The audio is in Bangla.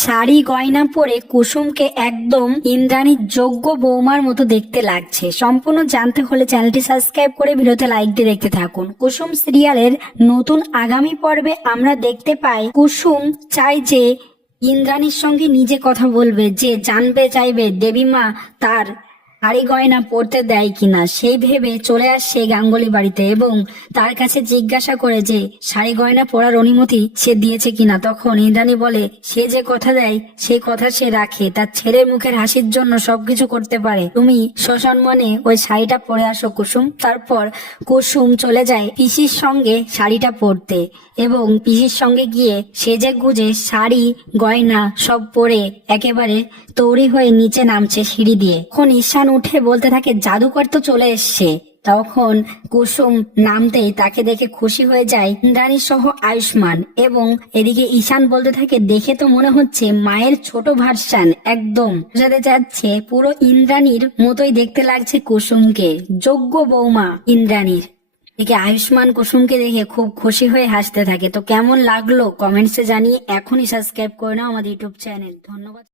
শাড়ি গয়না পরে কুসুমকে একদম ইন্দ্রাণীর যোগ্য বৌমার মতো দেখতে লাগছে। সম্পূর্ণ জানতে হলে চ্যানেলটি সাবস্ক্রাইব করে ভিডিওতে লাইক দিয়ে দেখতে থাকুন। কুসুম সিরিয়ালের নতুন আগামী পর্বে আমরা দেখতে পাই, কুসুম চাই যে ইন্দ্রাণীর সঙ্গে নিজে কথা বলবে, যে জানবে, চাইবে দেবী মা তার শাড়ি গয়না পরতে দেয় কিনা, সেই ভেবে চলে আসছে গাঙ্গুলি বাড়িতে এবং তার কাছে জিজ্ঞাসা করে যে, শাড়ি গয়না পরার অনুমতি সে দিয়েছে কিনা? তখন ইন্দ্রাণী বলে, সে যে কথা দেয় সেই কথা সে রাখে। তার ছেলের মুখের হাসির জন্য সবকিছু করতে পারে। তুমি শ্মশান মনে ওই শাড়িটা পরে আসো, কুসুম। তারপর কুসুম চলে যায় পিসির সঙ্গে শাড়িটা পরতে এবং পিসির সঙ্গে গিয়ে সেজে গুজে শাড়ি, গয়না সব পরে একেবারে তৈরি হয়ে নিচে নামছে সিঁড়ি দিয়ে। এখন ঈশান উঠে বলতে থাকে, জাদুকর তো চলে এসছে। তখন কুসুম নামতেই তাকে দেখে খুশি হয়ে যায় ইন্দ্রাণী সহ আয়ুষ্মান। এবং এদিকে ঈশান বলতে থাকে, দেখে তো মনে হচ্ছে মায়ের ছোট ভার্সান, একদম। বোঝাতে যাচ্ছে, পুরো ইন্দ্রাণীর মতোই দেখতে লাগছে কুসুমকে, যোগ্য বৌমা ইন্দ্রাণীর। এদিকে আয়ুষ্মান কুসুমকে দেখে খুব খুশি হয়ে হাসতে থাকে। তো কেমন লাগল কমেন্টসে জানিয়ে এখনই সাবস্ক্রাইব করে নাও আমাদের ইউটিউব চ্যানেল। ধন্যবাদ।